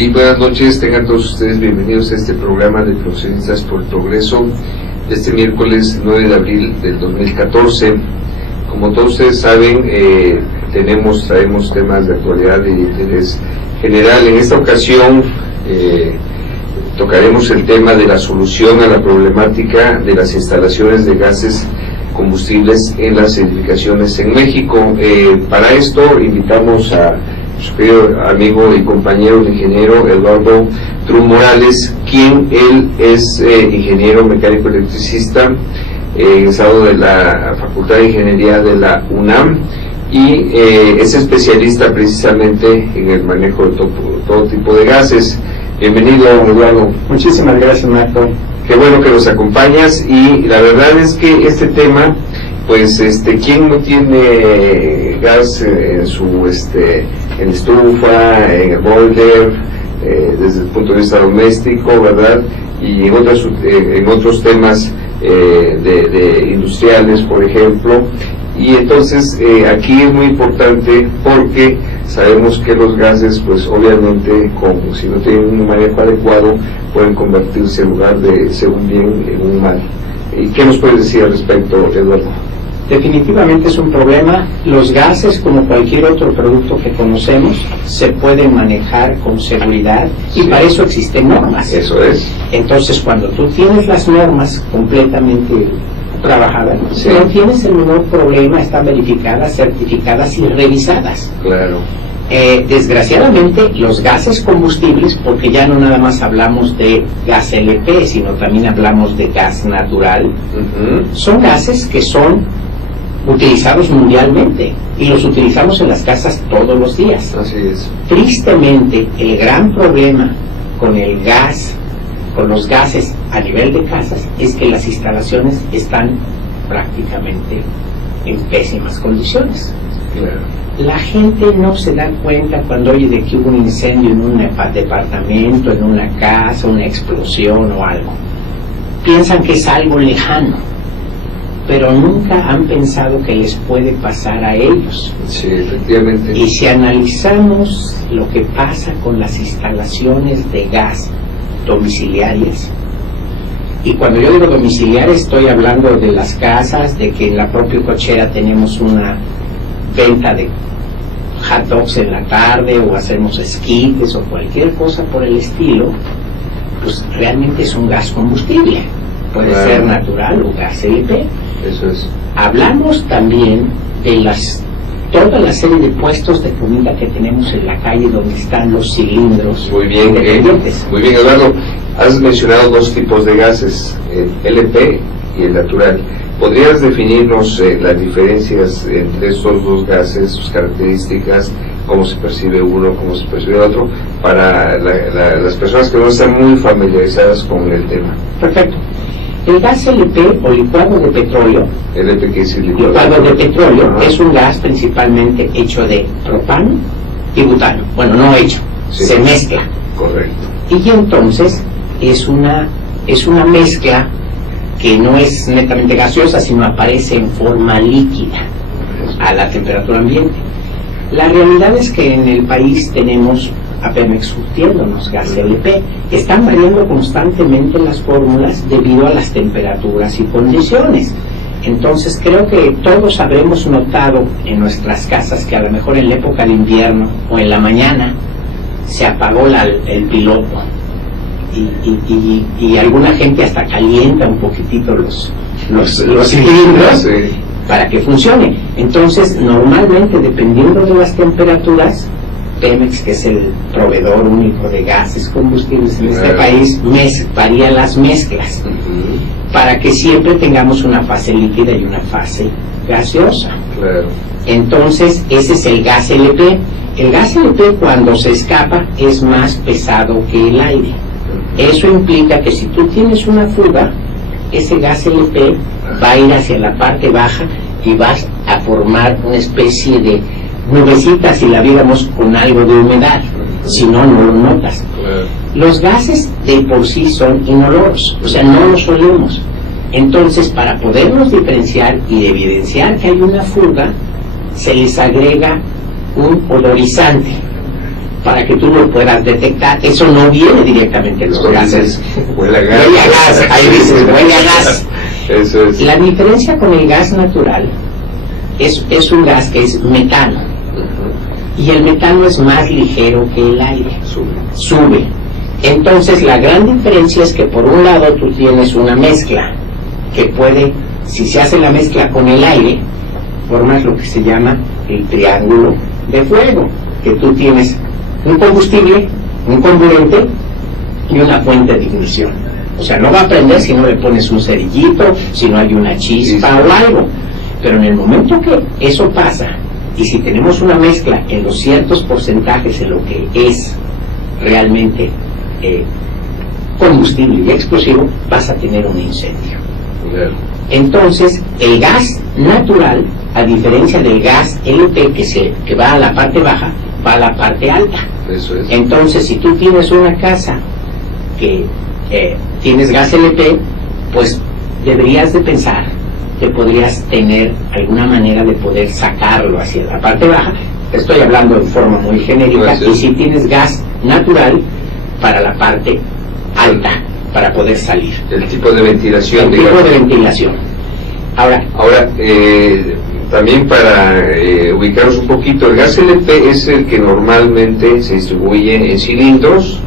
Sí, buenas noches, tengan todos ustedes bienvenidos a este programa de Profesionistas por el Progreso de este miércoles 9 de abril del 2014. Como todos ustedes saben, traemos temas de actualidad y de interés general. En esta ocasión tocaremos el tema de la solución a la problemática de las instalaciones de gases combustibles en las edificaciones en México. Para esto invitamos a su querido amigo y compañero, el ingeniero Eduardo Trum Morales, quien él es ingeniero mecánico electricista, egresado de la Facultad de Ingeniería de la UNAM, y es especialista precisamente en el manejo de todo tipo de gases. Bienvenido, Eduardo. Muchísimas gracias, Marco. Qué bueno que nos acompañas, y la verdad es que este tema, pues, ¿quién no tiene gas en su en estufa, en el boiler, desde el punto de vista doméstico, verdad? Y en otros temas de industriales, por ejemplo. Y entonces aquí es muy importante porque sabemos que los gases, pues obviamente, como si no tienen un manejo adecuado, pueden convertirse, en lugar de ser un bien, en un mal. ¿Y qué nos puedes decir al respecto, Eduardo? Definitivamente es un problema. Los gases, como cualquier otro producto que conocemos, se pueden manejar con seguridad, y para eso existen normas. Eso es. Entonces, cuando tú tienes las normas completamente trabajadas, no tienes el menor problema, están verificadas, certificadas y revisadas. Claro. Desgraciadamente, los gases combustibles, porque ya no nada más hablamos de gas LP, sino también hablamos de gas natural, son gases que son utilizados mundialmente, y los utilizamos en las casas todos los días. Así es. Tristemente, el gran problema con el gas, con los gases a nivel de casas, es que las instalaciones están prácticamente en pésimas condiciones. Claro. La gente no se da cuenta cuando oye de que hubo un incendio en un departamento, en una casa, una explosión o algo. Piensan que es algo lejano, pero nunca han pensado que les puede pasar a ellos. Sí, efectivamente. Y si analizamos lo que pasa con las instalaciones de gas domiciliarias, y cuando yo digo domiciliarias estoy hablando de las casas, de que en la propia cochera tenemos una venta de hot dogs en la tarde, o hacemos esquites o cualquier cosa por el estilo, pues realmente es un gas combustible. Puede ser natural o gas LP. Eso es. Hablamos también de toda la serie de puestos de comida que tenemos en la calle, donde están los cilindros. Muy bien, muy bien, Eduardo. Has mencionado dos tipos de gases, el LP y el natural. ¿Podrías definirnos las diferencias entre estos dos gases, sus características, cómo se percibe uno, cómo se percibe el otro, para las personas que no están muy familiarizadas con el tema? Perfecto. El gas LP, o licuado de petróleo, LP, ¿qué es el licuado de petróleo? Es un gas principalmente hecho de propano y butano. Bueno, no hecho, se mezcla. Correcto. Y entonces es una mezcla que no es netamente gaseosa, sino aparece en forma líquida a la temperatura ambiente. La realidad es que en el país tenemos a Pemex surtiéndonos gas LP. Están variando constantemente las fórmulas debido a las temperaturas y condiciones. Entonces creo que todos habremos notado en nuestras casas que a lo mejor en la época de invierno o en la mañana se apagó el piloto, y alguna gente hasta calienta un poquitito los cilindros para que funcione. Entonces, normalmente, dependiendo de las temperaturas, Pemex, que es el proveedor único de gases combustibles en este país, varía las mezclas para que siempre tengamos una fase líquida y una fase gaseosa. Claro. Entonces, ese es el gas LP. El gas LP, cuando se escapa, es más pesado que el aire. Eso implica que si tú tienes una fuga, ese gas LP va a ir hacia la parte baja y vas a formar una especie de nubecita, si la viéramos con algo de humedad. Si no, no lo notas. Los gases de por sí son inoloros, o sea, no los olemos. Entonces, para poderlos diferenciar y evidenciar que hay una fuga, se les agrega un odorizante. para que tú lo puedas detectar. Eso no viene directamente en los gases. Huele a gas. Huele a gas, ahí dices, huele a gas. Eso es. La diferencia con el gas natural es un gas que es metano. Y el metano es más ligero que el aire. Sube. Entonces la gran diferencia es que por un lado tú tienes una mezcla que puede, si se hace la mezcla con el aire, formas lo que se llama el triángulo de fuego, que tú tienes un combustible, un comburente y una fuente de ignición. O sea, no va a prender si no le pones un cerillito, si no hay una chispa o algo. Pero en el momento que eso pasa, y si tenemos una mezcla en los ciertos porcentajes en lo que es realmente combustible y explosivo, vas a tener un incendio. Entonces, el gas natural, a diferencia del gas LP que va a la parte baja, va a la parte alta. Eso es. Entonces, si tú tienes una casa que tienes gas LP, pues deberías de pensar que podrías tener alguna manera de poder sacarlo hacia la parte baja. Estoy hablando de forma muy genérica. Y si tienes gas natural, para la parte alta, para poder salir. El tipo de ventilación. El tipo de ventilación. Ahora, también para ubicarnos un poquito, el gas LP es el que normalmente se distribuye en cilindros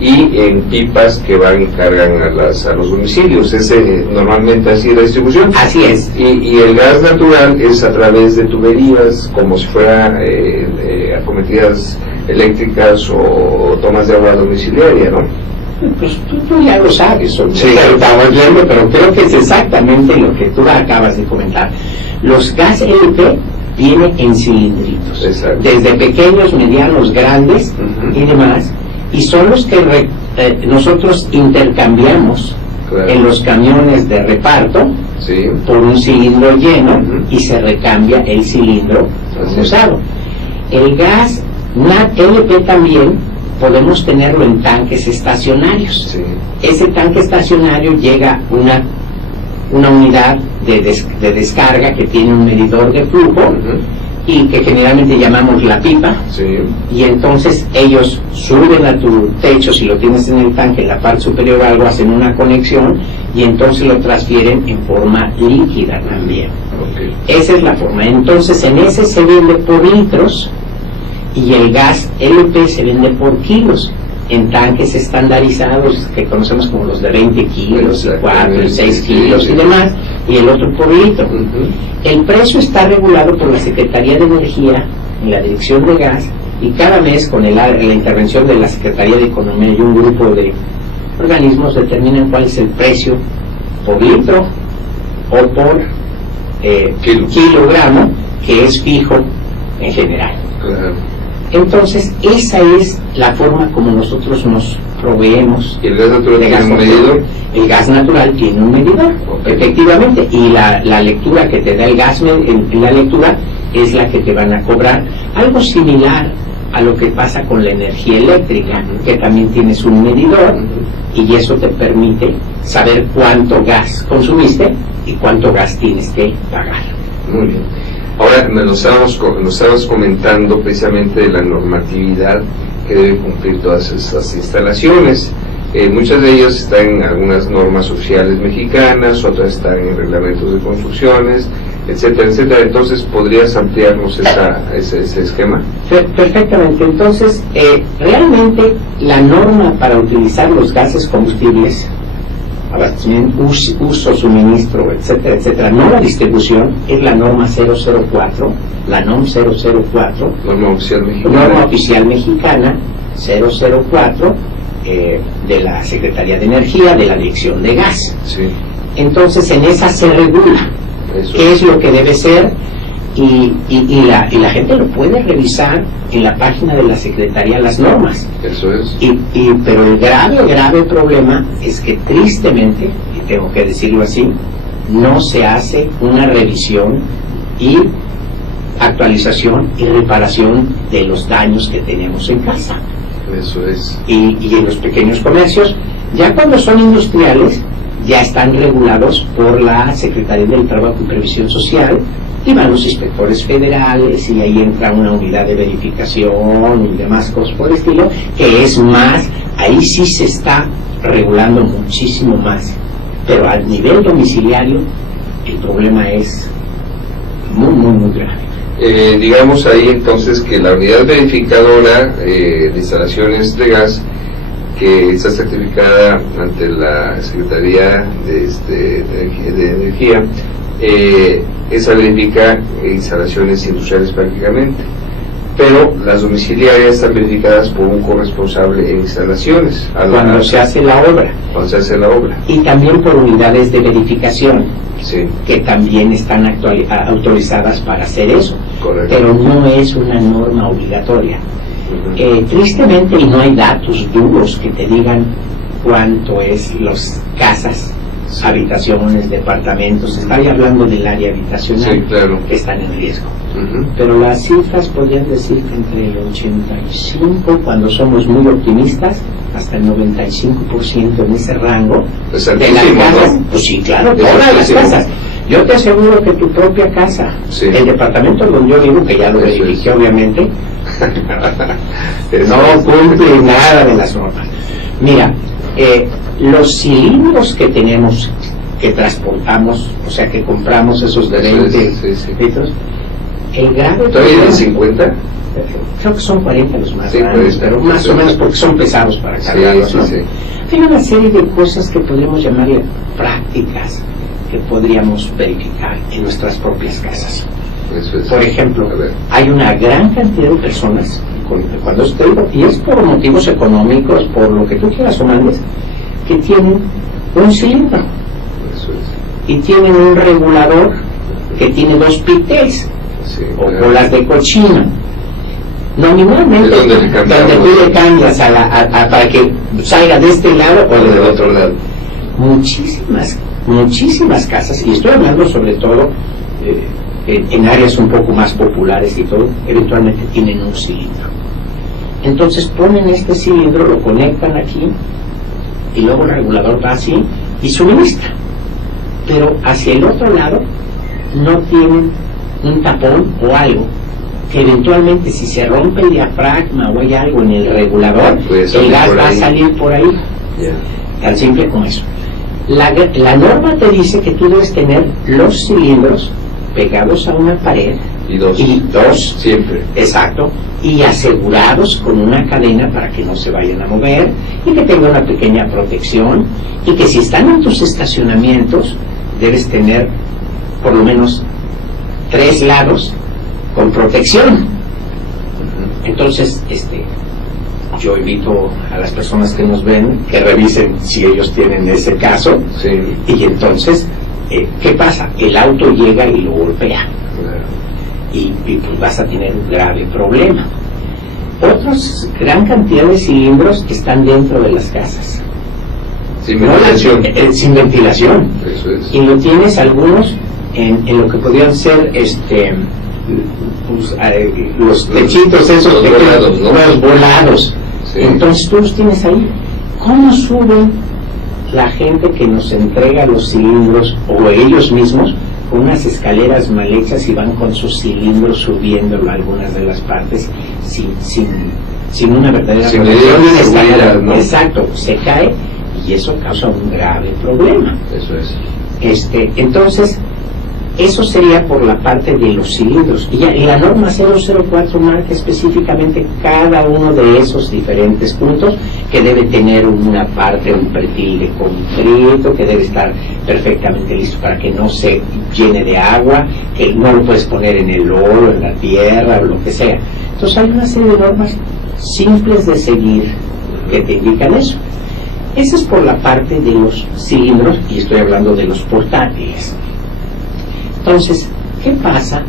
y en pipas que van y cargan a los domicilios. Ese normalmente así es la distribución. Así es. Y el gas natural es a través de tuberías, como si fueran acometidas eléctricas o tomas de agua domiciliaria, ¿no? Pues tú ya lo sabes, sí, estamos viendo, pero creo que es exactamente lo que tú acabas de comentar. Los gas LP vienen en cilindritos, desde pequeños, medianos, grandes y demás, y son los que nosotros intercambiamos en los camiones de reparto por un cilindro lleno y se recambia el cilindro usado. El gas LP también podemos tenerlo en tanques estacionarios. Ese tanque estacionario llega una unidad de descarga que tiene un medidor de flujo y que generalmente llamamos la pipa, y entonces ellos suben a tu techo, si lo tienes en el tanque, en la parte superior algo, hacen una conexión y entonces lo transfieren en forma líquida también. Esa es la forma. Entonces en ese se vende por litros y el gas LP se vende por kilos en tanques estandarizados que conocemos como los de 20 kilos, y 4 y 6 kilos y demás, y el otro por litro. El precio está regulado por la Secretaría de Energía en la Dirección de Gas, y cada mes con la intervención de la Secretaría de Economía y un grupo de organismos determinan cuál es el precio por litro o por kilogramo, que es fijo en general. Entonces, esa es la forma como nosotros nos proveemos. ¿Y el gas natural tiene un medidor? El gas natural tiene un medidor, efectivamente, y la lectura que te da el gas en la lectura es la que te van a cobrar. Algo similar a lo que pasa con la energía eléctrica, que también tienes un medidor, y eso te permite saber cuánto gas consumiste y cuánto gas tienes que pagar. Muy bien. Ahora nos estabas comentando precisamente de la normatividad que deben cumplir todas estas instalaciones. Muchas de ellas están en algunas normas sociales mexicanas, otras están en reglamentos de construcciones, etcétera, etcétera. Entonces, ¿podrías ampliarnos ese esquema? Perfectamente. Entonces, realmente la norma para utilizar los gases combustibles, abastecimiento, uso, suministro, etcétera, etcétera, no la distribución, es la norma 004, la NOM 004, norma oficial mexicana 004, de la Secretaría de Energía, de la Dirección de Gas. Entonces, en esa se regula qué es lo que debe ser, y la gente lo puede revisar en la página de la Secretaría, las normas. Eso es. Pero el grave problema es que tristemente, y tengo que decirlo así, no se hace una revisión y actualización y reparación de los daños que tenemos en casa. Eso es. Y en los pequeños comercios, ya cuando son industriales, ya están regulados por la Secretaría del Trabajo y Previsión Social, y van los inspectores federales y ahí entra una unidad de verificación y demás cosas por el estilo, que es más, ahí sí se está regulando muchísimo más, pero al nivel domiciliario el problema es muy grave. Digamos ahí entonces que la unidad verificadora de instalaciones de gas, que está certificada ante la Secretaría de Energía, esa verifica instalaciones industriales prácticamente, pero las domiciliarias están verificadas por un corresponsable en instalaciones cuando se hace la obra, y también por unidades de verificación, sí, que también están autorizadas para hacer eso. Correcto. Pero no es una norma obligatoria. Tristemente, y no hay datos duros que te digan cuánto es las casas, habitaciones, departamentos, estoy hablando del área habitacional, sí, claro, que están en riesgo. Pero las cifras podrían decir que entre el 85, cuando somos muy optimistas, hasta el 95% en ese rango pues de las casas, ¿no? Pues sí, claro, todas las casas. Yo te aseguro que tu propia casa, sí, el departamento donde yo vivo, que ya lo verifiqué obviamente, no cumple nada de las normas. Mira, los cilindros que tenemos, que transportamos, o sea que compramos esos de 20 litros, el grave ¿todavía en 50? Creo que son 40 los más sí, grandes, pero más o menos porque son pesados para cargarlos, ¿no? Hay una serie de cosas que podríamos llamarle prácticas que podríamos verificar en nuestras propias casas. Por ejemplo, hay una gran cantidad de personas, cuando estoy, y es por motivos económicos, por lo que tú quieras o mandes, que tienen un cilindro y tienen un regulador que tiene 2 pites o bolas de cochina. Nominalmente, donde tú le cambias para que salga de este lado o del otro lado. Muchísimas casas, y estoy hablando sobre todo en áreas un poco más populares y todo, eventualmente tienen un cilindro. Entonces ponen este cilindro, lo conectan aquí y luego el regulador va así y suministra. Pero hacia el otro lado no tienen un tapón o algo que eventualmente, si se rompe el diafragma o hay algo en el regulador, el gas va a salir por ahí. Tan simple como eso. La norma te dice que tú debes tener los cilindros pegados a una pared y dos siempre, exacto, y asegurados con una cadena para que no se vayan a mover y que tenga una pequeña protección, y que si están en tus estacionamientos debes tener por lo menos 3 lados con protección. Entonces, yo invito a las personas que nos ven que revisen si ellos tienen ese caso, y entonces, ¿qué pasa? El auto llega y lo golpea, y pues vas a tener un grave problema. Otros, gran cantidad de cilindros están dentro de las casas, sin ventilación. Sin ventilación. Eso es. Y lo tienes algunos en lo que podrían ser los techitos esos los volados, ¿no? Los volados. Sí. Entonces tú los tienes ahí. ¿Cómo suben la gente que nos entrega los cilindros, o ellos mismos, con unas escaleras mal hechas, y van con sus cilindros subiéndolo a algunas de las partes sin una verdadera protección, ¿no? Exacto, se cae y eso causa un grave problema. Eso es. Entonces, eso sería por la parte de los cilindros. Y la norma 004 marca específicamente cada uno de esos diferentes puntos, que debe tener una parte, un perfil de concreto, que debe estar perfectamente listo para que no se llene de agua, que no lo puedes poner en el lodo, en la tierra o lo que sea. Entonces hay una serie de normas simples de seguir que te indican eso. Esa es por la parte de los cilindros, y estoy hablando de los portátiles. Entonces, ¿qué pasa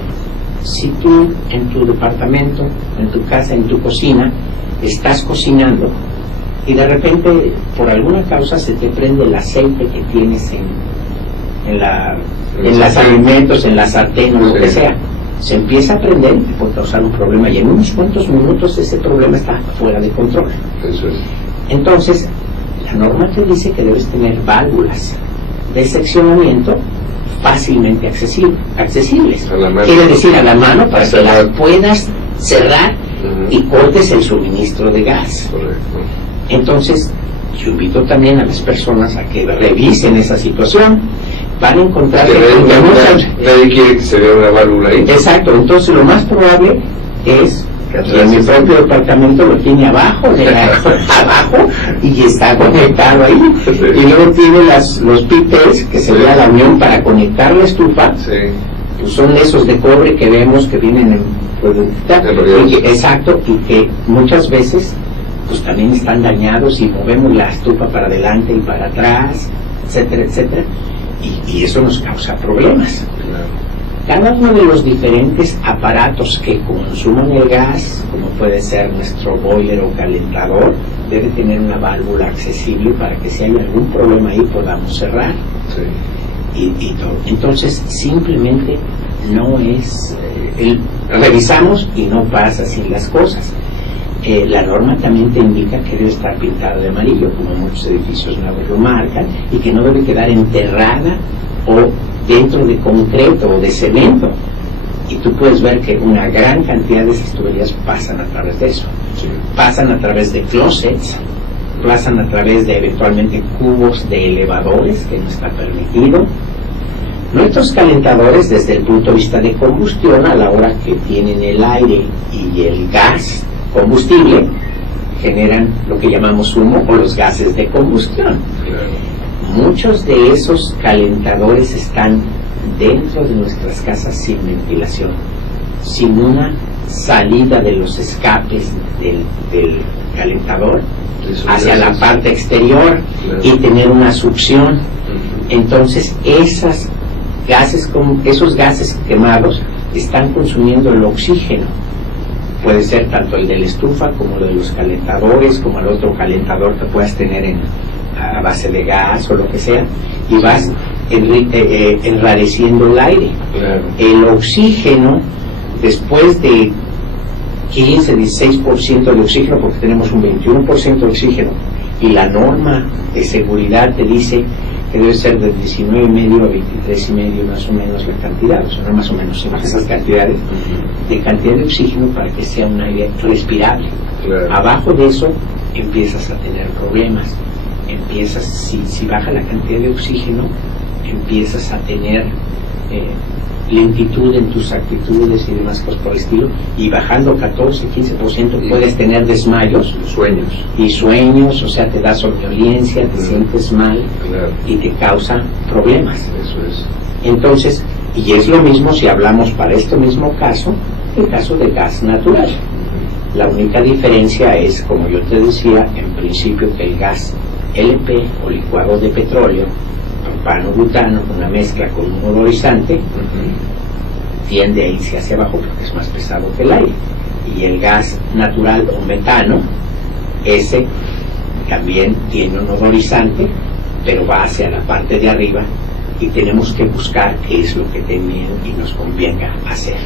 si tú en tu departamento, en tu casa, en tu cocina, estás cocinando y de repente, por alguna causa, se te prende el aceite que tienes en los alimentos, en la sartén o lo que sea? Se empieza a prender y puede causar un problema, y en unos cuantos minutos ese problema está fuera de control. Eso es. Entonces, la norma te dice que debes tener válvulas de seccionamiento fácilmente accesibles. A la mano. Quiere decir a la mano para que las cerrar. puedas cerrar y cortes el suministro de gas. Correcto. Entonces, yo invito también a las personas a que revisen esa situación. Van a encontrar Que nadie quiere que se vea una válvula ahí. Exacto, entonces lo más probable es que en mi propio departamento lo tiene abajo, abajo, y está conectado ahí. Sí. Y luego tiene los pipes, que sería la unión para conectar la estufa. Sí. Pues son esos de cobre que vemos que vienen exacto, y que muchas veces pues también están dañados y movemos la estufa para adelante y para atrás, etcétera, etcétera, y eso nos causa problemas. Cada uno de los diferentes aparatos que consuman el gas, como puede ser nuestro boiler o calentador, debe tener una válvula accesible para que si hay algún problema ahí podamos cerrar. Sí. Y todo. Entonces, simplemente no es... revisamos y no pasa así las cosas. La norma también te indica que debe estar pintada de amarillo, como muchos edificios nuevos lo marcan, y que no debe quedar enterrada o dentro de concreto o de cemento. Y tú puedes ver que una gran cantidad de esas tuberías pasan a través de eso. Sí. Pasan a través de closets, pasan a través de eventualmente cubos de elevadores, que no está permitido. Nuestros calentadores, desde el punto de vista de combustión, a la hora que tienen el aire y el gas combustible, generan lo que llamamos humo o los gases de combustión. Claro. Muchos de esos calentadores están dentro de nuestras casas sin ventilación, sin una salida de los escapes del calentador hacia la parte exterior, claro, y tener una succión. Entonces esos gases quemados están consumiendo el oxígeno. Puede ser tanto el de la estufa como el de los calentadores, como el otro calentador que puedas tener a base de gas o lo que sea, y vas enrareciendo el aire. Claro. El oxígeno, después de 15-16% de oxígeno, porque tenemos un 21% de oxígeno, y la norma de seguridad te dice que debe ser de 19,5 a 23,5 más o menos la cantidad, o sea, no más o menos, sino esas cantidades de cantidad de oxígeno para que sea un aire respirable. Claro. Abajo de eso empiezas a tener problemas. Si baja la cantidad de oxígeno, empiezas a tener lentitud en tus actitudes y demás cosas por el estilo, y bajando 14-15% puedes tener desmayos, sueños, o sea, te da somnolencia, te sientes mal, claro, y te causa problemas. eso es. Entonces, y es lo mismo si hablamos para este mismo caso, el caso de gas natural. La única diferencia es, como yo te decía, en principio, que el gas LP o licuado de petróleo, propano, butano, con una mezcla con un odorizante, tiende a irse hacia abajo porque es más pesado que el aire. Y el gas natural o metano, ese también tiene un odorizante, pero va hacia la parte de arriba, y tenemos que buscar qué es lo que también y nos convenga hacer.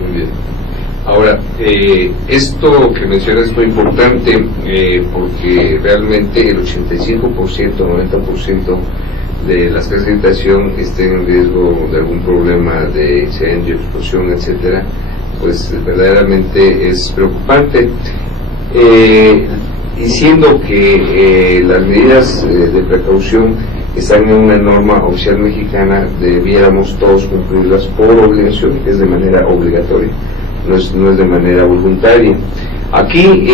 Muy bien. Ahora, esto que mencionas es muy importante porque realmente el 85%, 90% de las casas de habitación estén en riesgo de algún problema de incendio, explosión, etcétera, pues verdaderamente es preocupante. Diciendo que las medidas de precaución están en una norma oficial mexicana, debiéramos todos cumplirlas por obligación, que es de manera obligatoria, no es de manera voluntaria. Aquí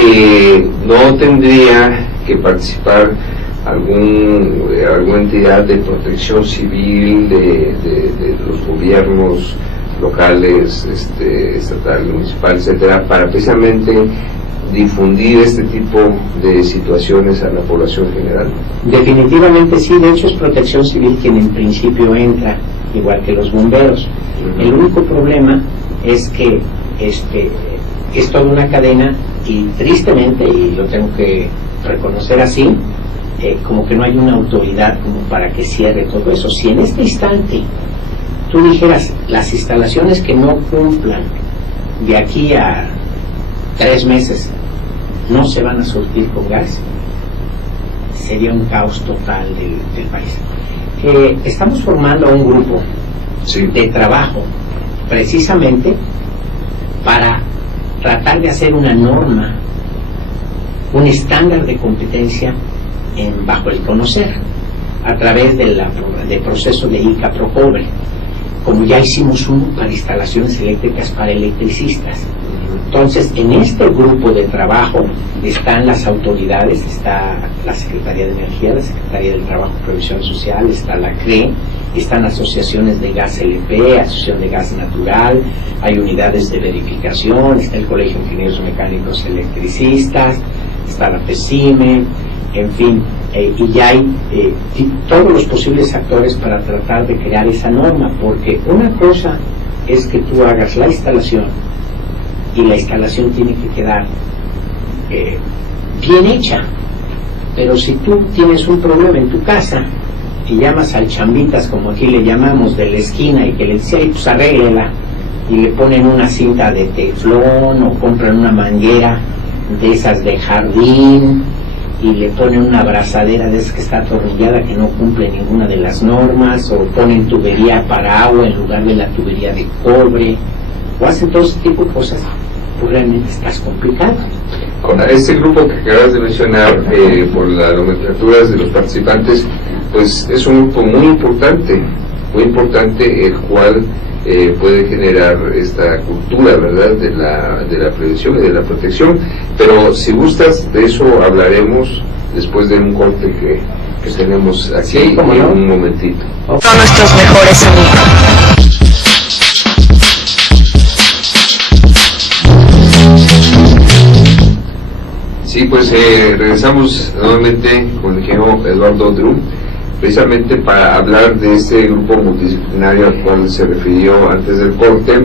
no tendría que participar alguna entidad de protección civil de los gobiernos locales, estatal, municipal, etcétera, para precisamente difundir este tipo de situaciones a la población general. Definitivamente sí, de hecho es Protección Civil quien en principio entra, igual que los bomberos. El único problema es que es toda una cadena, y tristemente, y lo tengo que reconocer así, como que no hay una autoridad como para que cierre todo eso. Si en este instante tú dijeras las instalaciones que no cumplan de aquí a 3 meses no se van a surtir con gas, sería un caos total del país. Estamos formando un grupo de trabajo precisamente para tratar de hacer una norma, un estándar de competencia bajo el conocer, a través del proceso de ICA Procobre, como ya hicimos uno para instalaciones eléctricas para electricistas. Entonces, en este grupo de trabajo están las autoridades, está la Secretaría de Energía, la Secretaría del Trabajo y Previsión Social, está la CRE, están asociaciones de gas LP, Asociación de Gas Natural, hay unidades de verificación, está el Colegio de Ingenieros Mecánicos Electricistas, está la PECIME, en fin, y ya hay todos los posibles actores para tratar de crear esa norma, porque una cosa es que tú hagas la instalación, y la instalación tiene que quedar bien hecha, pero si tú tienes un problema en tu casa y llamas al chambitas, como aquí le llamamos, de la esquina, y que le dice, pues arréglela, y le ponen una cinta de teflón o compran una manguera de esas de jardín y le ponen una abrazadera de esas que está atornillada que no cumple ninguna de las normas, o ponen tubería para agua en lugar de la tubería de cobre, o hacen todo ese tipo de cosas, pues realmente estás complicado. Con este grupo que acabas de mencionar, por las nomenclaturas de los participantes, pues es un grupo muy importante, el cual puede generar esta cultura, ¿verdad?, de la prevención y de la protección. Pero si gustas, de eso hablaremos después de un corte que tenemos aquí en un momentito. Son nuestros mejores amigos. Sí, pues regresamos nuevamente con el ingeniero Eduardo Drum, precisamente para hablar de este grupo multidisciplinario al cual se refirió antes del corte,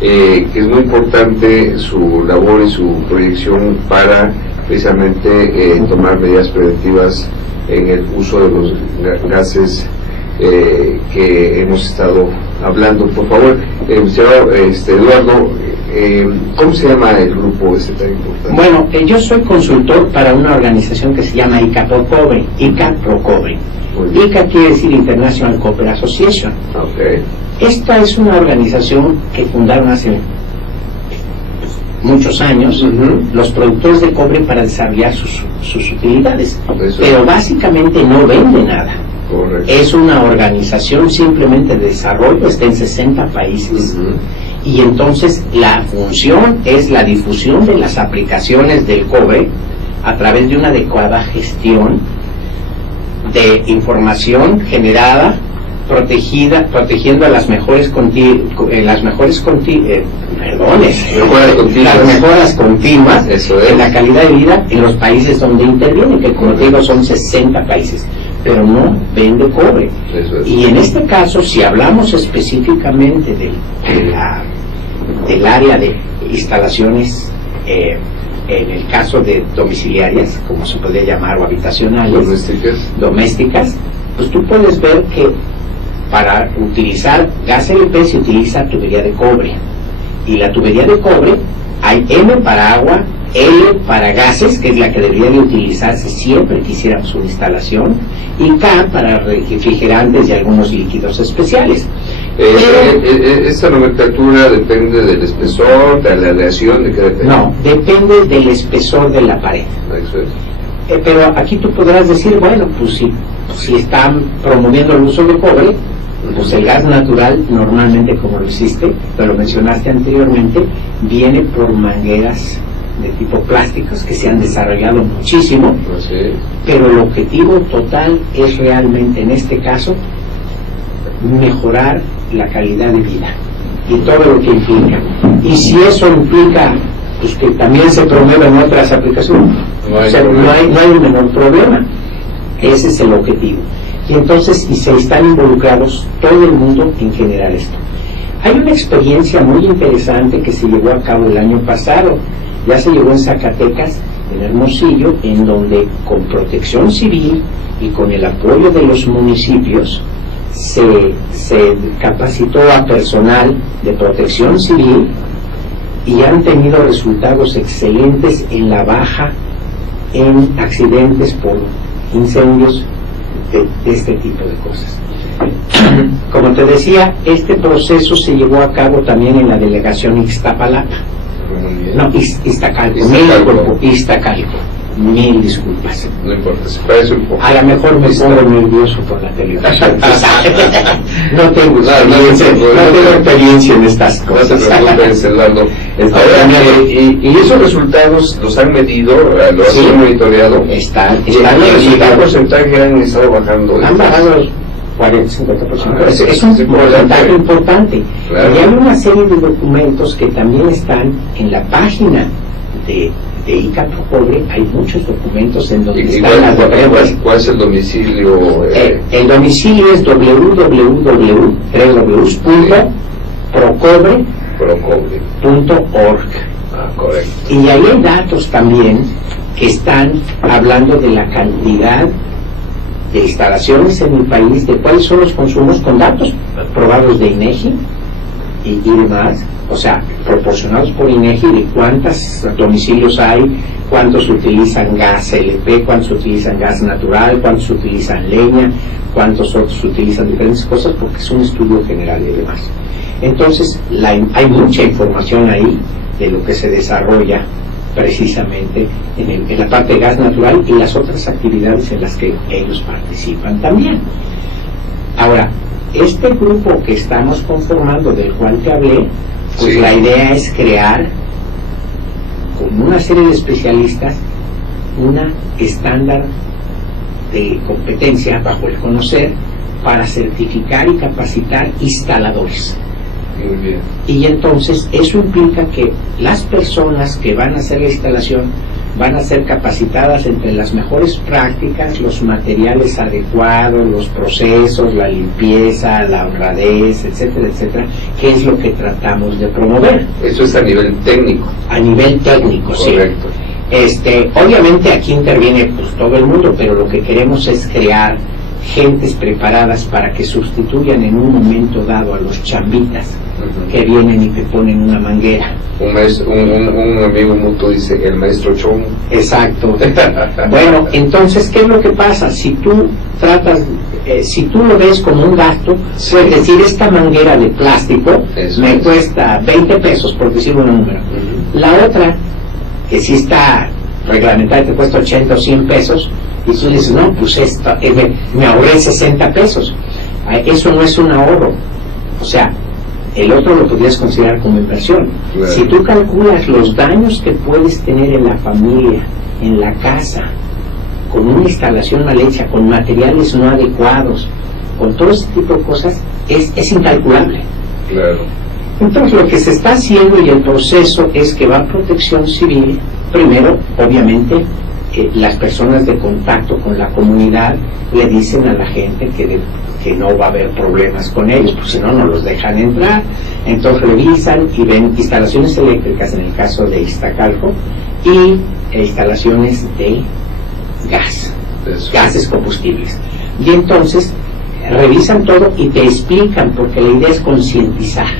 que es muy importante su labor y su proyección para precisamente tomar medidas preventivas en el uso de los gases que hemos estado hablando. Por favor, Eduardo, ¿cómo se llama el grupo ese tan importante? Bueno, yo soy consultor para una organización que se llama ICA Procobre. ICA quiere decir International Copper Association. Okay. Esta es una organización que fundaron hace muchos años los productores de cobre para desarrollar sus utilidades. Pero básicamente no vende nada. Correcto. Es una organización simplemente de desarrollo, está en 60 países. Y entonces la función es la difusión de las aplicaciones del cobre a través de una adecuada gestión de información generada, protegiendo a las mejoras continuas en la calidad de vida en los países donde interviene, que como te digo son 60 países, pero no vende cobre. Y en este caso, si hablamos específicamente del área de instalaciones, en el caso de domiciliarias, como se podría llamar, o habitacionales, domésticas, pues tú puedes ver que para utilizar gas LP se utiliza tubería de cobre, y la tubería de cobre hay M para agua, L para gases, que es la que debería de utilizarse siempre que hiciéramos una instalación, y K para refrigerantes y algunos líquidos especiales. ¿Esta nomenclatura depende del espesor, de la aleación, de qué depende? No, depende del espesor de la pared. Pero aquí tú podrás decir, bueno, pues si están promoviendo el uso de cobre, pues el gas natural normalmente, como lo hiciste, pero lo mencionaste anteriormente, viene por mangueras de tipo plásticos que se han desarrollado muchísimo, pero el objetivo total es realmente en este caso mejorar la calidad de vida y todo lo que implica. Y si eso implica pues que también se promuevan otras aplicaciones, no hay un menor problema. Ese es el objetivo. Y entonces, y se están involucrados todo el mundo en generar esto. Hay una experiencia muy interesante que se llevó a cabo el año pasado. Ya se llevó en Zacatecas, en Hermosillo, en donde con Protección Civil y con el apoyo de los municipios se capacitó a personal de Protección Civil y han tenido resultados excelentes en la baja en accidentes por incendios, de este tipo de cosas. Como te decía, este proceso se llevó a cabo también en la delegación Ixtapalapa. No, Iztacalco. Mil disculpas. No importa, se parece un poco. A lo mejor me pongo nervioso por la televisión. No tengo experiencia en estas cosas. No te preocupes, Eduardo. Ahora, y esos resultados los han medido, los han monitoreado. Están ¿Y qué porcentaje han estado bajando? Han bajado el 40-50%. Es un porcentaje importante. Claro. Y hay una serie de documentos que también están en la página de ICA Procobre. Hay muchos documentos en donde están las diferentes. ¿Cuál es el domicilio? El domicilio es www.procobre.org. Correcto. Y ahí hay datos también que están hablando de la cantidad de instalaciones en el país, de cuáles son los consumos, con datos probados de INEGI y demás, o sea, proporcionados por INEGI, de cuántos domicilios hay, cuántos utilizan gas LP, cuántos utilizan gas natural, cuántos utilizan leña, cuántos otros utilizan diferentes cosas, porque es un estudio general y demás. Entonces, hay mucha información ahí de lo que se desarrolla precisamente en la parte de gas natural y las otras actividades en las que ellos participan también. Ahora, este grupo que estamos conformando, del cual te hablé, pues sí, la idea es crear, con una serie de especialistas, una estándar de competencia bajo el conocer para certificar y capacitar instaladores. Muy bien. Y entonces eso implica que las personas que van a hacer la instalación van a ser capacitadas entre las mejores prácticas, los materiales adecuados, los procesos, la limpieza, la honradez, etcétera, etcétera, que es lo que tratamos de promover. Eso es a nivel técnico. A nivel técnico, correcto. Sí. Obviamente aquí interviene pues todo el mundo, pero lo que queremos es crear gentes preparadas para que sustituyan en un momento dado a los chambitas que vienen y te ponen una manguera. Un amigo mutuo dice, el maestro Chong. Exacto. Bueno, entonces, ¿qué es lo que pasa? Si tú si tú lo ves como un gasto, sí, puedes decir, esta manguera de plástico me cuesta 20 pesos, por decir un número. La otra, que sí está reglamentada, te cuesta 80 o 100 pesos, y tú dices, no, pues me ahorré 60 pesos. Eso no es un ahorro. O sea, el otro lo podrías considerar como inversión. Claro. Si tú calculas los daños que puedes tener en la familia, en la casa, con una instalación mal hecha, con materiales no adecuados, con todo ese tipo de cosas, es incalculable. Claro. Entonces lo que se está haciendo y el proceso es que va Protección Civil, primero, obviamente, las personas de contacto con la comunidad le dicen a la gente que no va a haber problemas con ellos, pues si no, no los dejan entrar. Entonces revisan y ven instalaciones eléctricas en el caso de Iztacalco y instalaciones de gases combustibles. Y entonces revisan todo y te explican, porque la idea es concientizar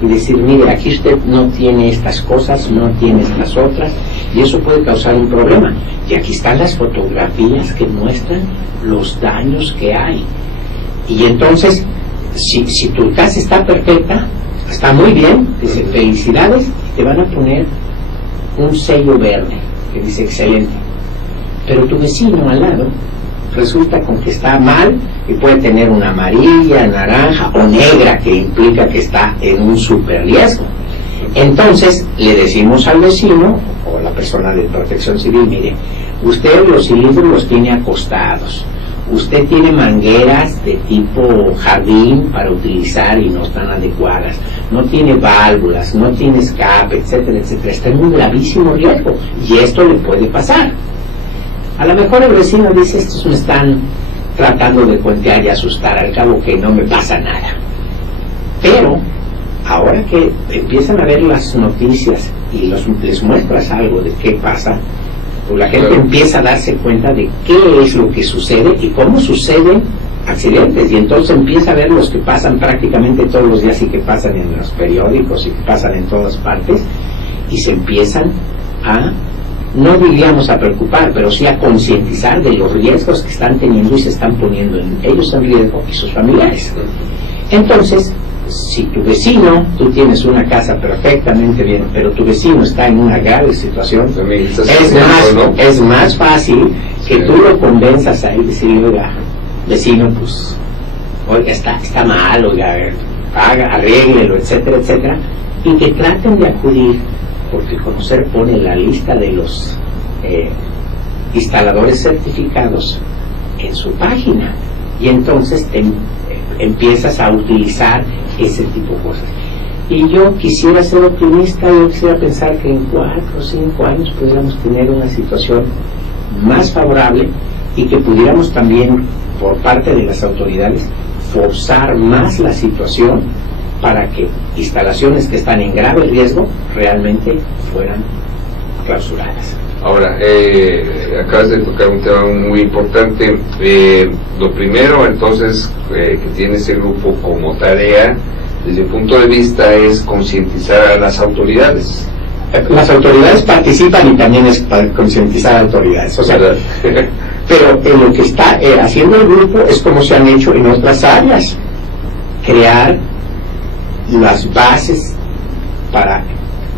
y decir, mire, aquí usted no tiene estas cosas, no tiene estas otras, y eso puede causar un problema. Y aquí están las fotografías que muestran los daños que hay. Y entonces, si tu casa está perfecta, está muy bien, dice felicidades, y te van a poner un sello verde que dice excelente. Pero tu vecino al lado resulta con que está mal y puede tener una amarilla, naranja o negra, que implica que está en un super riesgo. Entonces le decimos al vecino o a la persona de Protección Civil, mire, usted los cilindros los tiene acostados, usted tiene mangueras de tipo jardín para utilizar y no están adecuadas, no tiene válvulas, no tiene escape, etcétera, etcétera, está en un gravísimo riesgo y esto le puede pasar. A lo mejor el vecino dice, estos me están tratando de cuentear y asustar, al cabo que no me pasa nada. Pero ahora que empiezan a ver las noticias y les muestras algo de qué pasa, pues la gente empieza a darse cuenta de qué es lo que sucede y cómo suceden accidentes, y entonces empieza a ver los que pasan prácticamente todos los días y que pasan en los periódicos y que pasan en todas partes, y se empiezan a no diríamos a preocupar, pero sí a concientizar de los riesgos que están teniendo y se están poniendo ellos en riesgo y sus familiares. Entonces, si tu vecino, tú tienes una casa perfectamente bien, pero tu vecino está en una grave situación, es más fácil que tú lo convenzas a él, decirle, oiga, vecino, pues, oiga, está mal, oiga, arréglelo, etcétera, etcétera, y que traten de acudir, porque Conocer pone la lista de los instaladores certificados en su página, y entonces empiezas a utilizar ese tipo de cosas. Y yo quisiera ser optimista, yo quisiera pensar que en 4 o 5 años pudiéramos tener una situación más favorable y que pudiéramos también, por parte de las autoridades, forzar más la situación para que instalaciones que están en grave riesgo realmente fueran clausuradas. Ahora, acabas de tocar un tema muy importante. Lo primero, entonces, que tiene ese grupo como tarea, desde mi punto de vista, es concientizar a las autoridades. Las autoridades participan y también es para concientizar a autoridades. O sea, pero lo que está haciendo el grupo es como se han hecho en otras áreas. Crear las bases para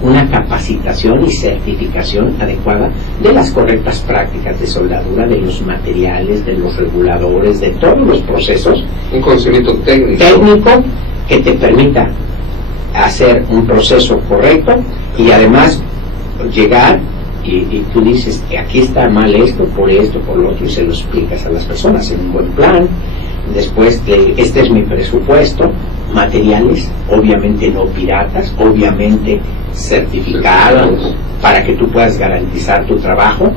una capacitación y certificación adecuada de las correctas prácticas de soldadura, de los materiales, de los reguladores, de todos los procesos. Un conocimiento técnico Que te permita hacer un proceso correcto y además llegar y tú dices, aquí está mal esto, por lo otro, y se lo explicas a las personas en un buen plan. Después, este es mi presupuesto, materiales, obviamente no piratas, obviamente certificados, para que tú puedas garantizar tu trabajo.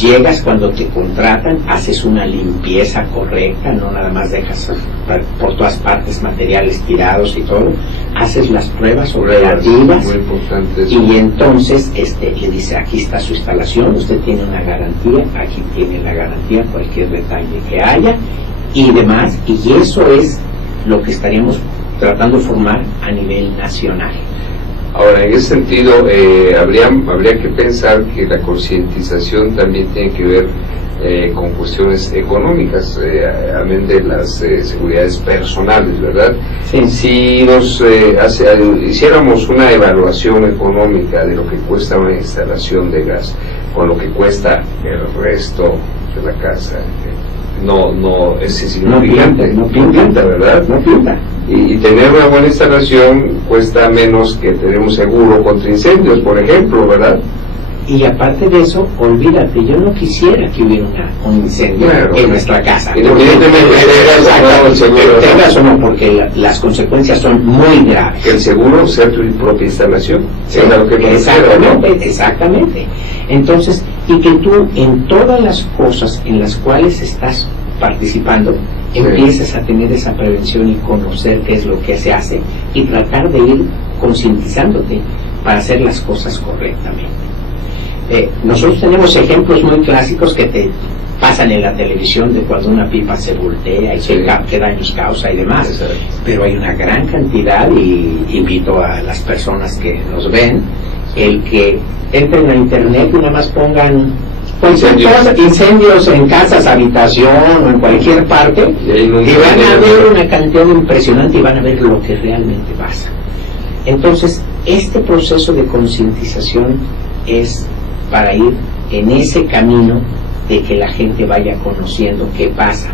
Llegas cuando te contratan, haces una limpieza correcta, no nada más dejas por todas partes materiales tirados y todo, haces las pruebas operativas y entonces le dice, aquí está su instalación, usted tiene una garantía, aquí tiene la garantía, cualquier detalle que haya y demás, y eso es lo que estaríamos tratando de formar a nivel nacional. Ahora, en ese sentido, habría que pensar que la concientización también tiene que ver con cuestiones económicas, amén de las seguridades personales, ¿verdad? Sí. Si nos hiciéramos una evaluación económica de lo que cuesta una instalación de gas con lo que cuesta el resto de la casa, no es insignificante, no pinta, ¿verdad? No pinta. Y tener una buena instalación cuesta menos que tener un seguro contra incendios, por ejemplo, ¿verdad? Y aparte de eso, olvídate, yo no quisiera que hubiera un incendio en nuestra casa. Independientemente tengas o no, porque las consecuencias son muy graves. Que el seguro sea tu propia instalación. Sí, exactamente. Entonces, y que tú en todas las cosas en las cuales estás participando, empieces a tener esa prevención y conocer qué es lo que se hace y tratar de ir concientizándote para hacer las cosas correctamente. Nosotros tenemos ejemplos muy clásicos que te pasan en la televisión de cuando una pipa se voltea y qué daños causa y demás, pero hay una gran cantidad, y invito a las personas que nos ven, el que entren a internet y nada más pongan incendios en casas, habitación o en cualquier parte, y van a ver una cantidad impresionante y van a ver lo que realmente pasa. Entonces, este proceso de concientización es para ir en ese camino de que la gente vaya conociendo qué pasa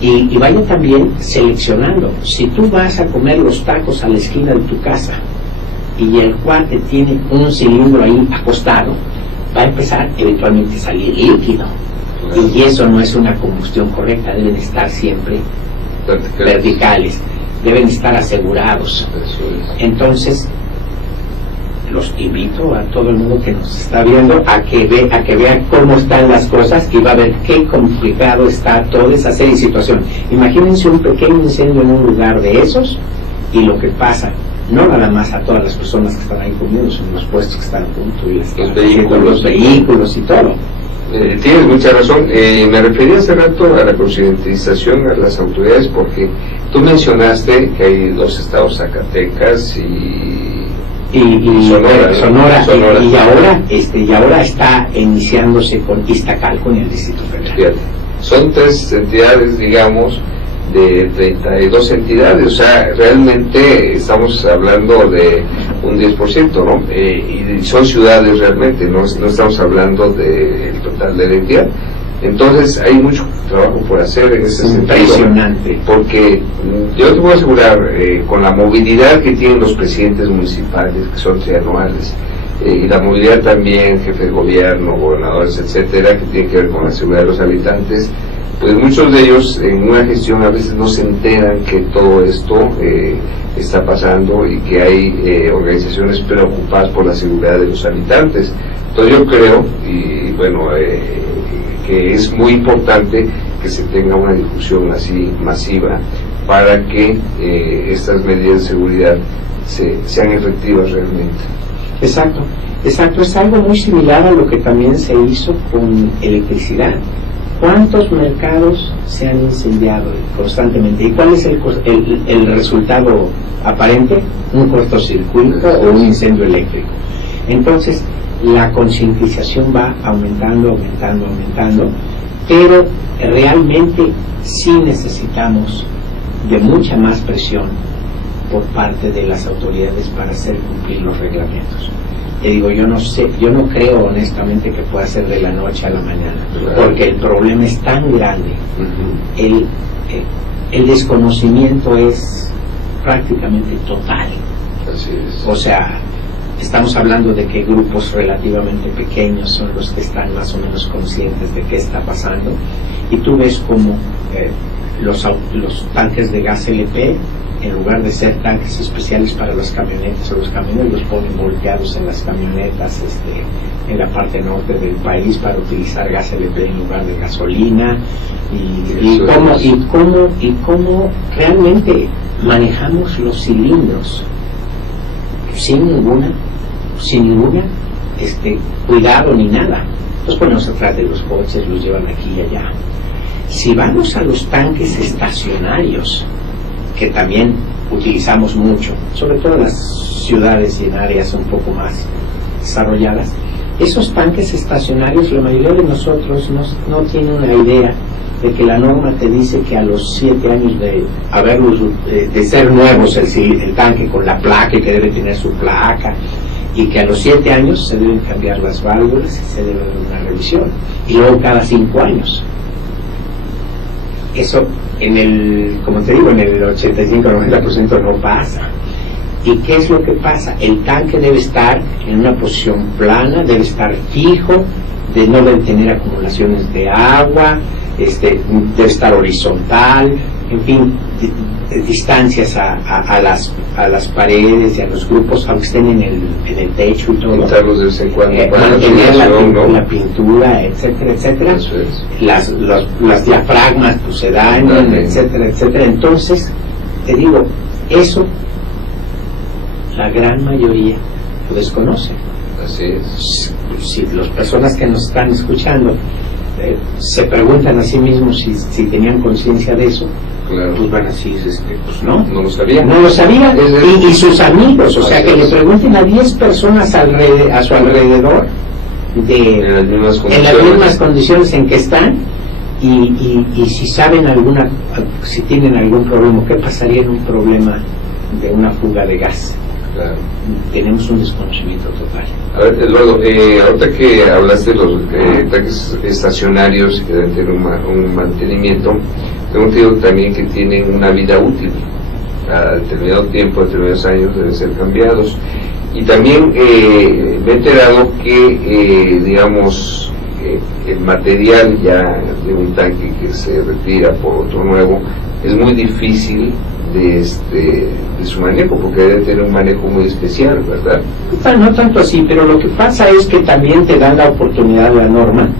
y vaya también seleccionando. Si tú vas a comer los tacos a la esquina de tu casa y el cuate tiene un cilindro ahí acostado, va a empezar eventualmente a salir líquido, y eso no es una combustión correcta. Deben estar siempre verticales, deben estar asegurados. Entonces, los invito a todo el mundo que nos está viendo a que vean cómo están las cosas y va a ver qué complicado está toda esa serie de situación. Imagínense un pequeño incendio en un lugar de esos y lo que pasa, no nada más a todas las personas que están ahí comiendo, sino los puestos que están a punto y los vehículos y todo. Tienes mucha razón. Me refería hace rato a la concientización a las autoridades, porque tú mencionaste que hay 2 estados, Zacatecas y Sonora. Y ahora está iniciándose con Iztacalco en el Distrito Federal. Fíjate, son 3 entidades, digamos, de 32 entidades, o sea, realmente estamos hablando de un 10%, ¿no? Y son ciudades realmente, no estamos hablando del total de la entidad. Entonces hay mucho trabajo por hacer en ese sentido. Impresionante. Porque yo te puedo asegurar, con la movilidad que tienen los presidentes municipales, que son trianuales, y la movilidad también, jefe de gobierno, gobernadores, etcétera, que tiene que ver con la seguridad de los habitantes, pues muchos de ellos en una gestión a veces no se enteran que todo esto está pasando y que hay organizaciones preocupadas por la seguridad de los habitantes. Entonces yo creo, y bueno, que es muy importante que se tenga una difusión así masiva para que estas medidas de seguridad sean efectivas realmente. Exacto, es algo muy similar a lo que también se hizo con electricidad. ¿Cuántos mercados se han incendiado constantemente? ¿Y cuál es el resultado aparente? Un cortocircuito o un incendio eléctrico. Entonces, la concientización va aumentando, pero realmente sí necesitamos de mucha más presión por parte de las autoridades para hacer cumplir los reglamentos. Te digo, yo no creo honestamente que pueda ser de la noche a la mañana, porque el problema es tan grande, el desconocimiento es prácticamente total. Así es. O sea, estamos hablando de que grupos relativamente pequeños son los que están más o menos conscientes de qué está pasando, y tú ves como los tanques de gas LP, en lugar de ser tanques especiales para las camionetas, o los camiones los ponen volteados en las camionetas en la parte norte del país para utilizar gas LP en lugar de gasolina, y cómo realmente manejamos los cilindros sin ninguna cuidado ni nada. Los ponemos atrás de los coches, los llevan aquí y allá. Si vamos a los tanques estacionarios, que también utilizamos mucho, sobre todo en las ciudades y en áreas un poco más desarrolladas, esos tanques estacionarios, la mayoría de nosotros no tiene una idea de que la norma te dice que a los 7 años de ser nuevos el tanque con la placa, y que debe tener su placa, y que a los 7 años se deben cambiar las válvulas y se debe hacer una revisión, y luego cada 5 años. Eso como te digo, en el 85-90% no pasa. ¿Y qué es lo que pasa? El tanque debe estar en una posición plana, debe estar fijo, no debe tener acumulaciones de agua, debe estar horizontal, en fin, distancias a las paredes y a los grupos, aunque estén en el techo y todo. Pintarlos de vez en cuando, mantener la pintura, etcétera. Eso es. Las diafragmas pues se dañan, etcétera. Entonces, te digo, eso la gran mayoría lo desconoce. Así es. Si las personas que nos están escuchando se preguntan a sí mismos si tenían conciencia de eso, claro, pues van a decir, pues no lo sabía. No lo sabía. Y sus amigos, o sea, que le pregunten a 10 personas a su alrededor en las mismas condiciones en que están, y si saben si tienen algún problema, qué pasaría en un problema de una fuga de gas. Claro. Tenemos un desconocimiento total. A ver, Eduardo, ahorita que hablaste de los tanques estacionarios que deben tener un mantenimiento, tengo entendido también que tienen una vida útil. A determinado tiempo, a determinados años deben ser cambiados. Y también me he enterado que, digamos, el material ya de un tanque que se retira por otro nuevo es muy difícil de su manejo, porque debe tener un manejo muy especial, ¿verdad? No tanto así, pero lo que pasa es que también te dan la oportunidad, la norma,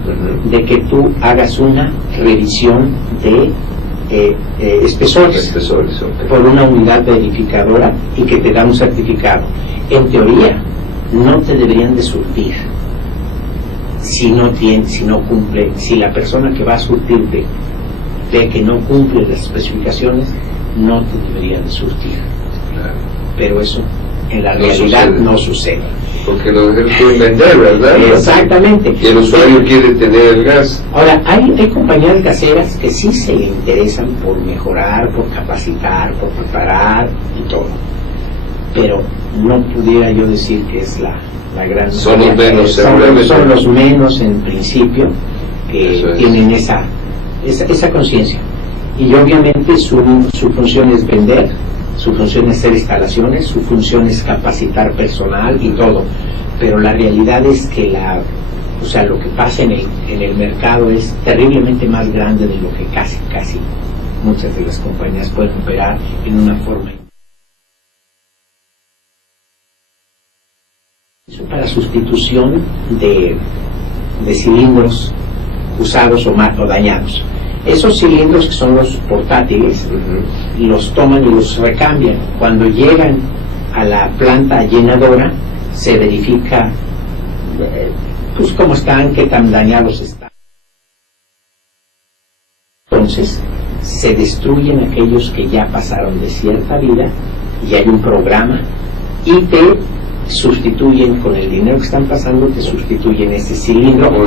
de que tú hagas una revisión de espesores por una unidad verificadora, y que te da un certificado. En teoría no te deberían de surtir si no cumple, si la persona que va a surtirte ve que no cumple las especificaciones, no te deberían de surtir. Claro. Pero eso en la realidad sucede. no sucede. Porque los quieren vender, ¿verdad? Exactamente. Y el usuario quiere tener el gas. Ahora, hay compañías gaseras que sí se interesan por mejorar, por capacitar, por preparar y todo. Pero no pudiera yo decir que es la gran... Son los menos, seguramente. Son los menos en principio que tienen esa conciencia. Y obviamente su función es vender, su función es hacer instalaciones, su función es capacitar personal y todo. Pero la realidad es que lo que pasa en el mercado es terriblemente más grande de lo que casi muchas de las compañías pueden operar en una forma. Eso para sustitución de cilindros usados o dañados. Esos cilindros, que son los portátiles, los toman y los recambian. Cuando llegan a la planta llenadora, se verifica pues cómo están, qué tan dañados están. Entonces se destruyen aquellos que ya pasaron de cierta vida y hay un programa y te sustituyen con el dinero que están pasando, te sustituyen ese cilindro.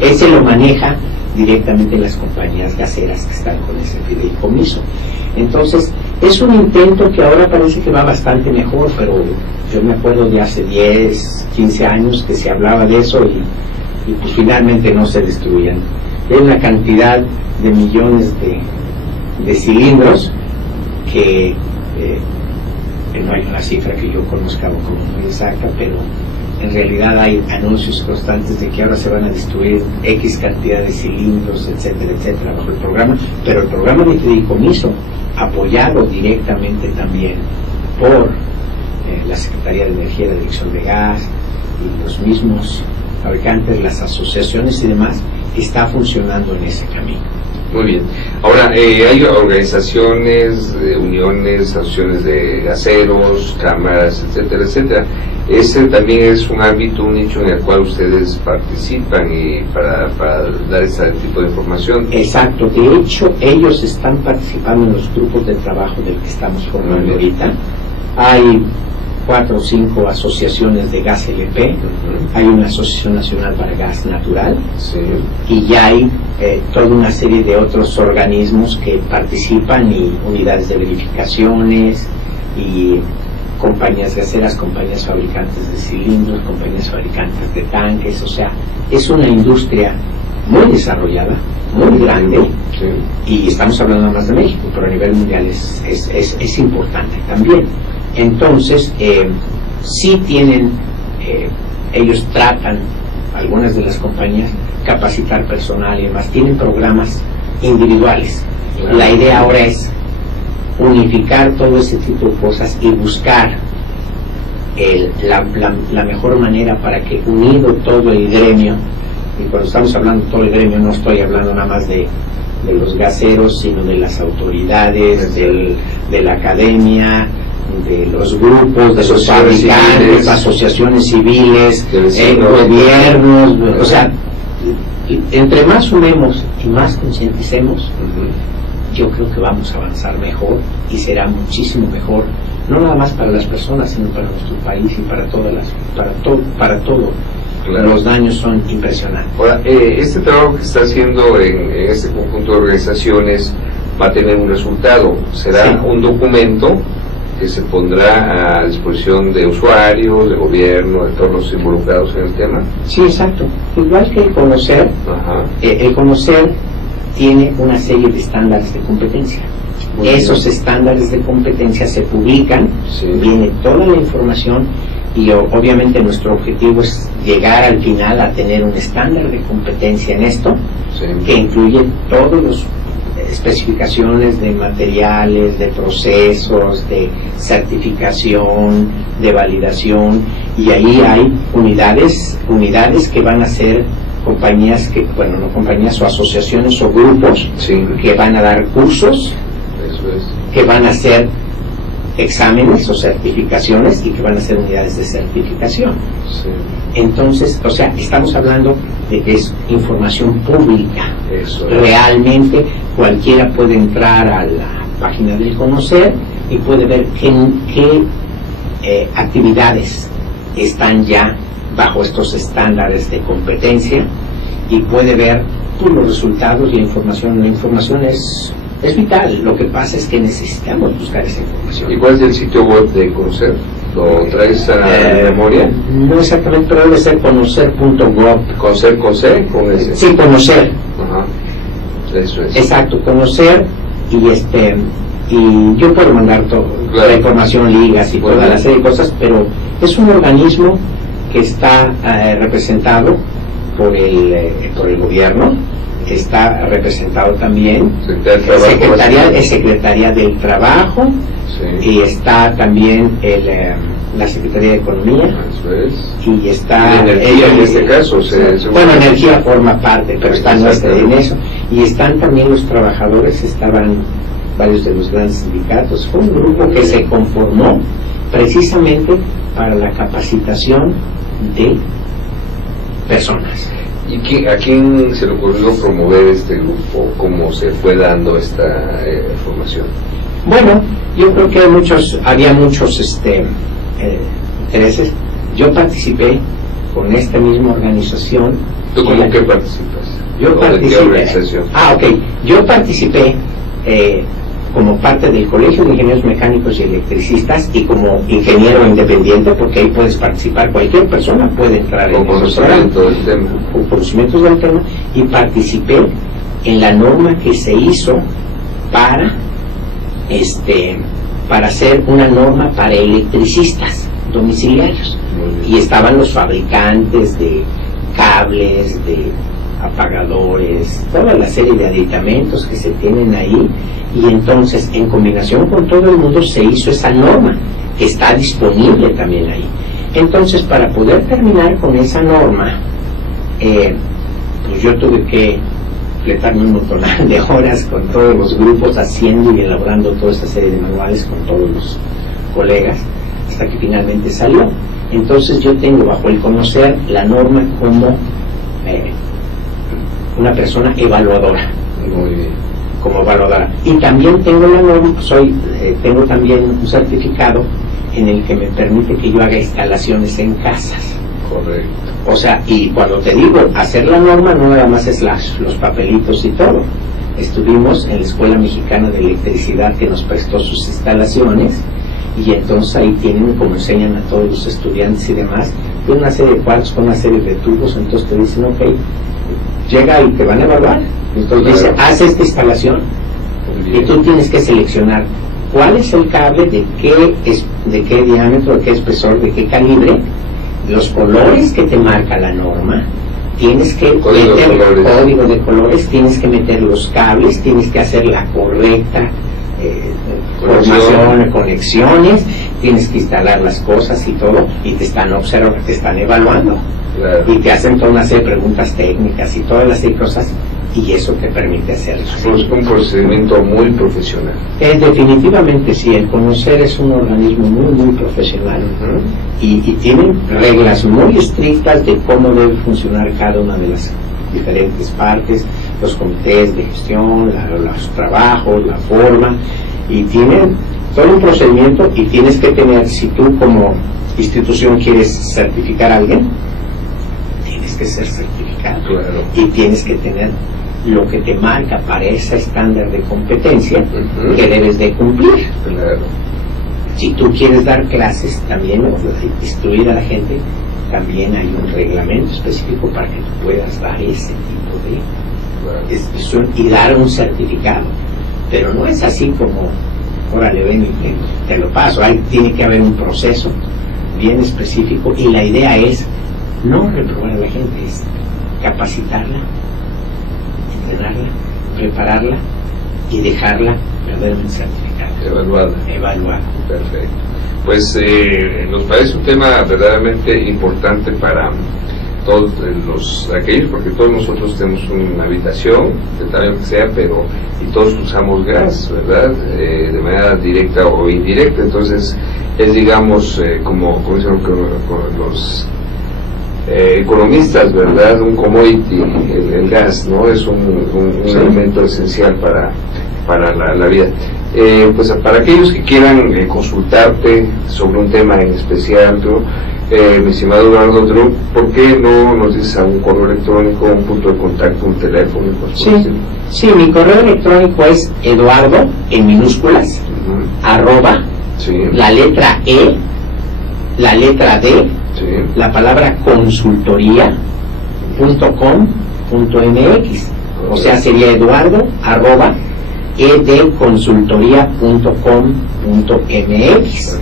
Ese lo maneja directamente las compañías gaseras que están con ese fideicomiso. Entonces es un intento que ahora parece que va bastante mejor, pero yo me acuerdo de hace 10, 15 años que se hablaba de eso y pues finalmente no se destruían. Hay una cantidad de millones de cilindros que no hay una cifra que yo conozca como muy exacta, pero en realidad hay anuncios constantes de que ahora se van a destruir X cantidad de cilindros, etcétera, etcétera, bajo el programa, pero el programa de fideicomiso, apoyado directamente también por la Secretaría de Energía y la Dirección de Gas y los mismos fabricantes, las asociaciones y demás, está funcionando en ese camino. Muy bien. Ahora, hay organizaciones, uniones, asociaciones de gaseros, cámaras, etcétera, etcétera. Ese también es un ámbito, un nicho en el cual ustedes participan y para dar ese tipo de información. Exacto. De hecho, ellos están participando en los grupos de trabajo del que estamos formando ahorita. Hay 4 o 5 asociaciones de gas LP, hay una asociación nacional para gas natural, y ya hay toda una serie de otros organismos que participan, y unidades de verificaciones, y compañías gaseras, compañías fabricantes de cilindros, compañías fabricantes de tanques. O sea, es una industria muy desarrollada, muy grande, y estamos hablando nada más de México, pero a nivel mundial es importante también. Entonces, sí tienen, ellos tratan, algunas de las compañías, capacitar personal y demás, tienen programas individuales. La idea ahora es unificar todo ese tipo de cosas y buscar la mejor manera para que, unido todo el gremio, y cuando estamos hablando de todo el gremio no estoy hablando nada más de los gaseros, sino de las autoridades, de la academia, de los grupos, de los fabricantes, asociaciones civiles, gobiernos, o sea, entre más sumemos y más concienticemos, yo creo que vamos a avanzar mejor y será muchísimo mejor, no nada más para las personas, sino para nuestro país y para todo. Claro. Los daños son impresionantes. Ahora, este trabajo que está haciendo en este conjunto de organizaciones va a tener un resultado. Será un documento que se pondrá a disposición de usuarios, de gobierno, de todos los involucrados en el tema. Sí, exacto. Igual que el conocer, el conocer tiene una serie de estándares de competencia. Esos estándares de competencia se publican, viene toda la información, y obviamente nuestro objetivo es llegar al final a tener un estándar de competencia en esto, que incluye todas las especificaciones de materiales, de procesos, de certificación, de validación, y ahí hay unidades que van a ser compañías que, bueno, no compañías o asociaciones o grupos que van a dar cursos, que van a hacer exámenes o certificaciones y que van a ser unidades de certificación. Entonces, o sea, estamos hablando de que es información pública. Realmente cualquiera puede entrar a la página del Conocer y puede ver qué actividades están ya bajo estos estándares de competencia y puede ver los resultados y la información. La información es vital, lo que pasa es que necesitamos buscar esa información. ¿Y cuál es el sitio web de Conocer? ¿Lo traes a memoria? No exactamente, pero debe ser conocer.gov. ¿Conocer con C? Con S. Sí, conocer. Ajá. Eso es. Exacto, conocer y yo puedo mandar toda la información, ligas y toda la serie de cosas, pero es un organismo que está representado por el gobierno, está representado también Secretaría del Trabajo, sí. Y está también la Secretaría de Economía, y está energía en este caso. Bueno, energía forma parte, pero está nuestra en eso, y están también los trabajadores, estaban varios de los grandes sindicatos. Fue un grupo que se conformó precisamente para la capacitación de personas. ¿Y a quién se le ocurrió promover este grupo? ¿Cómo se fue dando esta formación? Bueno, yo creo que había muchos intereses. Yo participé con esta misma organización. ¿Tú cómo que participas? Yo participé. ¿De qué organización? Yo participé como parte del Colegio de Ingenieros Mecánicos y Electricistas y como ingeniero independiente, porque ahí puedes participar, cualquier persona puede entrar en conocimiento del tema. Con conocimientos del tema, y participé en la norma que se hizo para hacer una norma para electricistas domiciliarios, y estaban los fabricantes de cables, de apagadores, toda la serie de aditamentos que se tienen ahí, y entonces en combinación con todo el mundo se hizo esa norma que está disponible también ahí. Entonces, para poder terminar con esa norma, pues yo tuve que completarme un montonal de horas con todos los grupos haciendo y elaborando toda esta serie de manuales con todos los colegas, hasta que finalmente salió. Entonces yo tengo bajo el Conocer la norma como una persona evaluadora. Muy bien. Como evaluadora. Y también tengo la norma, tengo también un certificado en el que me permite que yo haga instalaciones en casas. Correcto. O sea, y cuando te digo hacer la norma, no nada más es los papelitos y todo. Estuvimos en la Escuela Mexicana de Electricidad, que nos prestó sus instalaciones, y entonces ahí tienen, como enseñan a todos los estudiantes y demás, tienen una serie de cuartos con una serie de tubos. Entonces te dicen, ok, llega y te van a evaluar. Entonces dice, haz esta instalación, y tú tienes que seleccionar cuál es el cable, de qué diámetro, de qué espesor, de qué calibre, los colores que te marca la norma, tienes que meter el código de colores, tienes que meter los cables, tienes que hacer la correcta formación, conexiones, tienes que instalar las cosas y todo, y te están observando, te están evaluando. Claro. Y te hacen toda una serie de preguntas técnicas y todas las cosas, y eso te permite hacerlo. Es un procedimiento muy profesional. Definitivamente sí, el Conocer es un organismo muy, muy profesional, y tienen reglas muy estrictas de cómo debe funcionar cada una de las diferentes partes, los comités de gestión, los trabajos, la forma, y tienen todo un procedimiento, y tienes que tener, si tú como institución quieres certificar a alguien, tienes que ser certificado. Claro. Y tienes que tener lo que te marca para ese estándar de competencia que debes de cumplir. Claro. Si tú quieres dar clases también, o instruir a la gente, también hay un reglamento específico para que tú puedas dar ese tipo de y dar un certificado. Pero no es así como, órale, ven y te lo paso. Tiene que haber un proceso bien específico, y la idea es no reprobar a la gente, es capacitarla, entrenarla, prepararla y dejarla verdaderamente certificada. Evaluada. Perfecto. Pues nos parece un tema verdaderamente importante para todos aquellos, porque todos nosotros tenemos una habitación, de tamaño que sea, pero y todos usamos gas, ¿verdad? De manera directa o indirecta. Entonces es, digamos, como dicen con los economistas, ¿verdad? Un commodity, el gas, ¿no? Es un elemento esencial para la vida. Pues para aquellos que quieran consultarte sobre un tema en especial, mi estimado Eduardo Drew, ¿por qué no nos dices algún correo electrónico, un punto de contacto, un teléfono? Sí, mi correo electrónico es Eduardo, en minúsculas, arroba, la letra E, la letra D, la palabra consultoría.com.mx. O sea, sería Eduardo, arroba, edconsultoría.com.mx.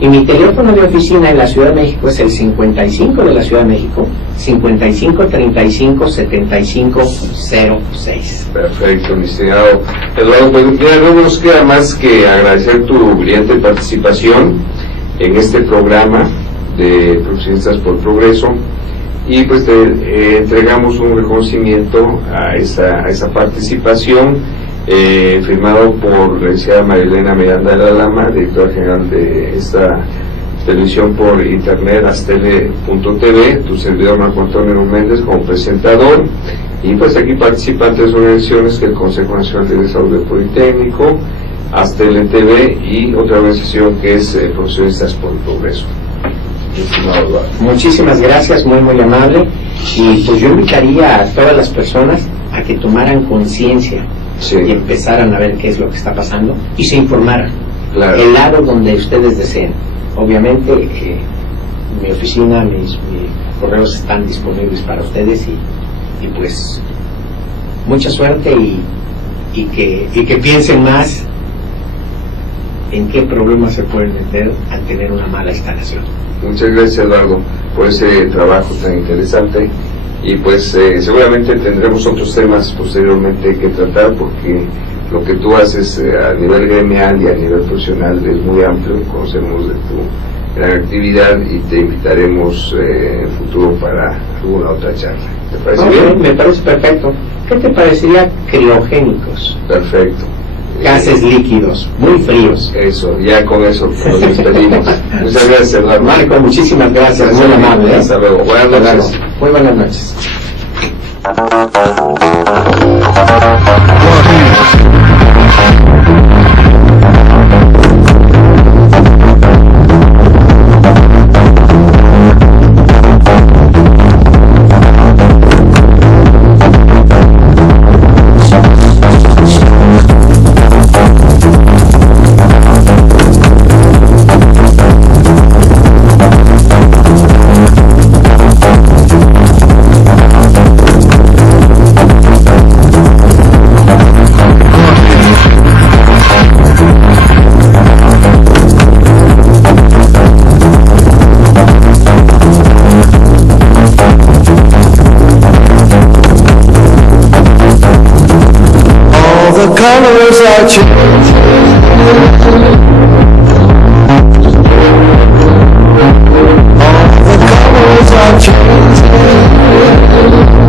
Y mi teléfono de oficina en la Ciudad de México es el 55 de la Ciudad de México, 55 35 75 06. Perfecto, mi estimado Eduardo. Pues mira, no nos queda más que agradecer tu brillante participación en este programa de Profesionistas por Progreso, y pues te entregamos un reconocimiento a esa participación, firmado por la licenciada Marilena Miranda de la Lama, directora general de esta televisión por internet, Astele.tv, tu servidor Marco Antonio Méndez como presentador, y pues aquí participan 3 organizaciones, que el Consejo Nacional de Salud del Politécnico, Astele TV y otra organización que es Profesionistas por Progreso. Muchísimas gracias, muy amable, y pues yo invitaría a todas las personas a que tomaran conciencia y empezaran a ver qué es lo que está pasando y se informaran. El lado donde ustedes deseen. Obviamente mi oficina, mis correos están disponibles para ustedes, y pues mucha suerte, y que piensen más en qué problemas se pueden meter al tener una mala instalación. Muchas gracias, Eduardo, por ese trabajo tan interesante, y pues seguramente tendremos otros temas posteriormente que tratar, porque lo que tú haces a nivel gremial y a nivel profesional es muy amplio. Conocemos de tu gran actividad y te invitaremos en el futuro para alguna otra charla. ¿Te parece bien? Me parece perfecto. ¿Qué te parecería criogénicos? Perfecto. Gases líquidos, muy fríos. Eso, ya con eso nos despedimos. Muchas gracias, Eduardo. Marco, muchísimas gracias, muy amable. Hasta luego. Buenas noches. Muy buenas noches. colors are changing. All the colors are changing.